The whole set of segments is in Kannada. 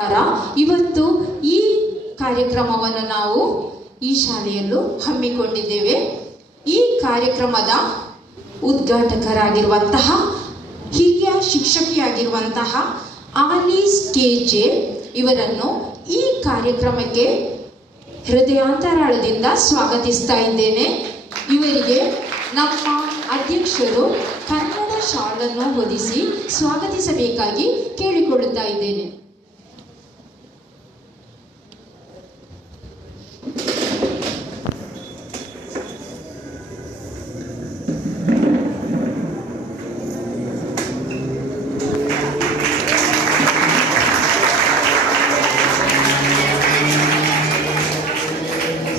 ಇವತ್ತು ಈ ಕಾರ್ಯಕ್ರಮವನ್ನು ನಾವು ಈ ಶಾಲೆಯಲ್ಲೂ ಹಮ್ಮಿಕೊಂಡಿದ್ದೇವೆ. ಈ ಕಾರ್ಯಕ್ರಮದ ಉದ್ಘಾಟಕರಾಗಿರುವಂತಹ ಹಿರಿಯ ಶಿಕ್ಷಕಿಯಾಗಿರುವಂತಹ ಆಲಿಸ್ ಕೆಜೆ ಇವರನ್ನು ಈ ಕಾರ್ಯಕ್ರಮಕ್ಕೆ ಹೃದಯಾಂತರಾಳದಿಂದ ಸ್ವಾಗತಿಸ್ತಾ ಇದ್ದೇನೆ. ಇವರಿಗೆ ನಮ್ಮ ಅಧ್ಯಕ್ಷರು ಕನ್ನಡ ಶಾಲನ್ನು ಹೊದಿಸಿ ಸ್ವಾಗತಿಸಬೇಕಾಗಿ ಕೇಳಿಕೊಳ್ಳುತ್ತಾ ಇದ್ದೇನೆ.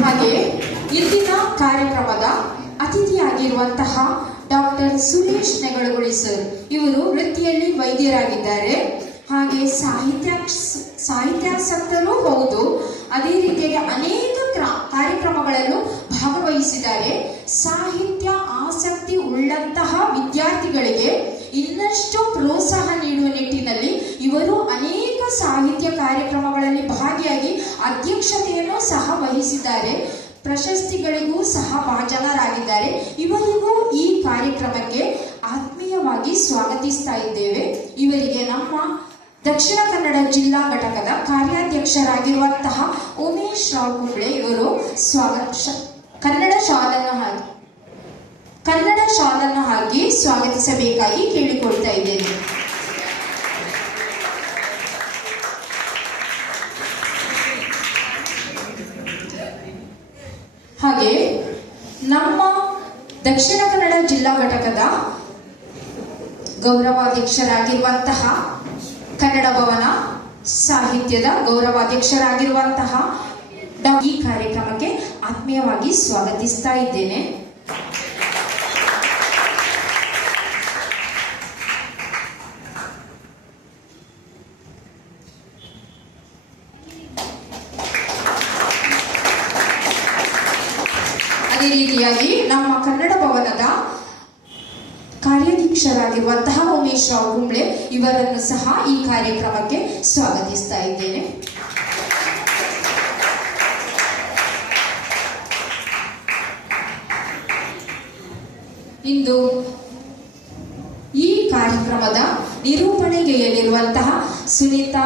ಹಾಗೆ ಇಂದಿನ ಕಾರ್ಯಕ್ರಮದ ಅತಿಥಿಯಾಗಿರುವಂತಹ ಡಾಕ್ಟರ್ ಸುರೇಶ್ ನೆಗಳಗುಳಿ ಸರ್ ಇವರು ವೃತ್ತಿಯಲ್ಲಿ ವೈದ್ಯರಾಗಿದ್ದಾರೆ. ಹಾಗೆ ಸಾಹಿತ್ಯಾಸಕ್ತರೂ ಹೌದು. ಅದೇ ರೀತಿಯಾಗಿ ಅನೇಕ ಕಾರ್ಯಕ್ರಮಗಳಲ್ಲೂ ಭಾಗವಹಿಸಿದ್ದಾರೆ. ಸಾಹಿತ್ಯ ಆಸಕ್ತಿ ಉಳ್ಳಂತಹ ವಿದ್ಯಾರ್ಥಿಗಳಿಗೆ ಇನ್ನಷ್ಟು ಪ್ರೋತ್ಸಾಹ ನೀಡುವ ನಿಟ್ಟಿನಲ್ಲಿ ಇವರು ಅನೇಕ ಸಾಹಿತ್ಯ ಕಾರ್ಯಕ್ರಮಗಳಲ್ಲಿ ಭಾಗಿಯಾಗಿ ಅಧ್ಯಕ್ಷತೆಯನ್ನು ಸಹ ವಹಿಸಿದ್ದಾರೆ. ಪ್ರಶಸ್ತಿಗಳಿಗೂ ಸಹ ಭಾಜನರಾಗಿದ್ದಾರೆ. ಇವರಿಗೂ ಈ ಕಾರ್ಯಕ್ರಮಕ್ಕೆ ಆತ್ಮೀಯವಾಗಿ ಸ್ವಾಗತಿಸ್ತಾ ಇದ್ದೇವೆ. ಇವರಿಗೆ ನಮ್ಮ ದಕ್ಷಿಣ ಕನ್ನಡ ಜಿಲ್ಲಾ ಘಟಕದ ಕಾರ್ಯಾಧ್ಯಕ್ಷರಾಗಿರುವಂತಹ ಉಮೇಶ್ ರಾವ್ ಕುಂಬ್ಳೆ ಇವರು ಕನ್ನಡ ಶಾಲನ್ನು ಹಾಕಿ ಸ್ವಾಗತಿಸಬೇಕಾಗಿ ಕೇಳಿಕೊಳ್ತಾ ಇದ್ದೇನೆ. ಹಾಗೆ ನಮ್ಮ ದಕ್ಷಿಣ ಕನ್ನಡ ಜಿಲ್ಲಾ ಘಟಕದ ಗೌರವಾಧ್ಯಕ್ಷರಾಗಿರುವಂತಹ ಕನ್ನಡ ಭವನ ಸಾಹಿತ್ಯದ ಗೌರವಾಧ್ಯಕ್ಷರಾಗಿರುವಂತಹ ಈ ಕಾರ್ಯಕ್ರಮಕ್ಕೆ ಆತ್ಮೀಯವಾಗಿ ಸ್ವಾಗತಿಸ್ತಾ ಇದ್ದೇನೆ. ಅದೇ ರೀತಿಯಾಗಿ ನಮ್ಮ ಕನ್ನಡ ಭವನದ ಕಾರ್ಯಾಧ್ಯಕ್ಷರಾಗಿರುವಂತಹ ಉಮೇಶ್ ರಾವ್ ಕುಂಬ್ಳೆ ಇವರನ್ನು ಸಹ ಈ ಕಾರ್ಯಕ್ರಮಕ್ಕೆ ಸ್ವಾಗತಿಸ್ತಾ ಇದ್ದೇನೆ. ಇಂದು ಈ ಕಾರ್ಯಕ್ರಮದ ನಿರೂಪಣೆಗೆಯಲ್ಲಿರುವಂತಹ ಸುನೀತಾ